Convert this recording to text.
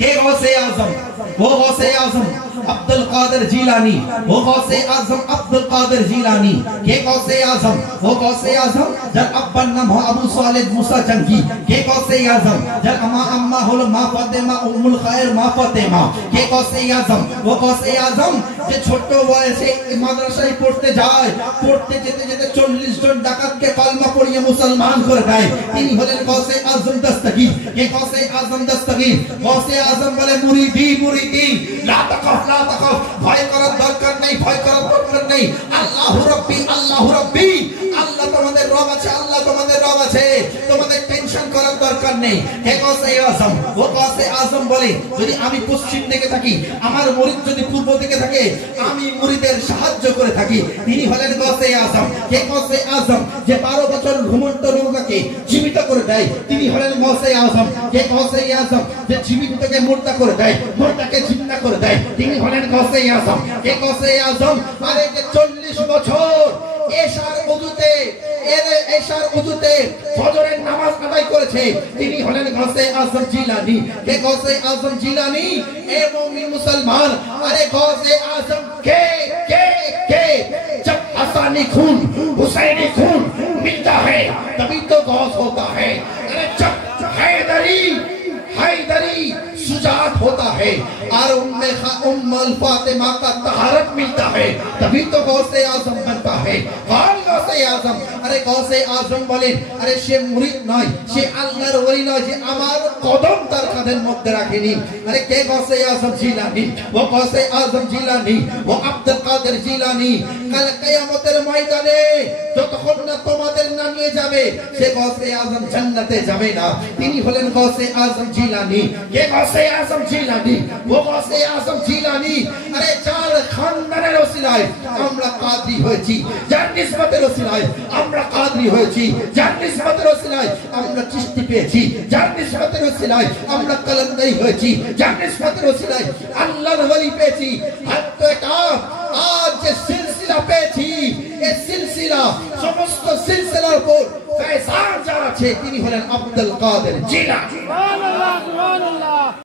কে গৌসে আজম? वो गौसे आजम अब्दुल कादिर जिलानी, वो गौसे आजम अब्दुल कादिर जिलानी। के गौसे आजम? वो गौसे आजम जब अब्बन नाम हो अबू सालिद मूसा जंगी। के गौसे आजम जब अम्मा होल मां फातिमा उम्मुल खैर मां फातिमा। के गौसे आजम? वो गौसे आजम যে ছোট বয়সে মাদ্রাসায় পড়তে যায়, পড়তে যেতে যেতে 40 জন ডাকাতকে কলমা পড়িয়ে মুসলমান করে দেয়, তিনি হলেন গৌসে আজম দস্তগীর। কে গৌসে আজম দস্তগীর? গৌসে আজম বলে মুরিদি মুরিদি লা তাকাফ লা তাকাফ, ভয় করার দরকার নেই, ভয় করার দরকার নেই। আল্লাহু রাব্বি আল্লাহু রাব্বি, আল্লাহ তোমাদের রব আছে, আল্লাহ তোমাদের রব আছে, তোমাদের টেনশন করার দরকার নেই। হে গৌসে আজম? ও গৌসে আজম বলে যদি আমি পশ্চিম দিকে থাকি, আমার মুরিদ যদি পূর্ব দিকে থাকে, আমি মুরিদের সাহায্য করে থাকি। তিনি হলেন গৌসে আজম। কে গৌসে আজম? যে 12 বছর ঘুমন্ত নৌকাকে জীবিত করে দেয়, তিনি হলেন গৌসে আজম। কে গৌসে আজম? যে জীবিতকে মুর্দা করে দেয়, মুর্দাকে জিন্দা করে দেয়, তিনি হলেন গৌসে আজম। কে গৌসে আজম? আরে যে 40 বছর এশার উযুতে ফজরের নামাজ আদায় করেছে, তিনি হলেন গৌসে আজম জিলানী। কে গৌসে আজম জিলানী? এ মুমিন মুসলমান, আরে গৌসে আজম কে কে কে? जब हसानी खून हुसैनी खून मिलता है तभी तो गौस होता है। अरे जब हैदरी सुजात होता है और उम्मुल फातिमा का तहारत मिलता है तभी तो गौसे आजम बनता है। कौन गौसे आजम? अरे गौसे आजम बोले अरे সে মুরিদ নয়, সে আল্লাহর ওলি নয় যে আমার কদম তার কাঁধের মধ্যে রাখেনি। আরে কে গৌসে আজম জিলানী? ও গৌসে আজম জিলানী, ও আব্দুল কাদের জিলানী। কাল কিয়ামতের ময়দানে যতক্ষণ না তোমাদের না নিয়ে যাবে, সে গৌসে আজম জান্নাতে যাবে না। তিনি হলেন গৌসে আজম জিলানী। কে গৌসে আজম জিলানী? ও গৌসে আজম জিলানী। আরে চার খানদানের ওসিলায় আমরা কাদরি হয়েছি, যার নিসবতের ওসিলায় আমরা কাদরি হয়েছি, যার নিসবতের ওসিলায় আমরা চিশতি পেয়েছি, যার নিসবতের ওসিলায় আমরা কলন্দাই হয়েছি, যার নিসবতের ওসিলায় আল্লাহর ওলি পেয়েছি। আজ যে সিলসিলা পেয়েছি, এই সিলসিলা সমস্ত সিলসিলার উপর ফয়সাল যার আছে, তিনি হলেন আব্দুল কাদের জিলানী।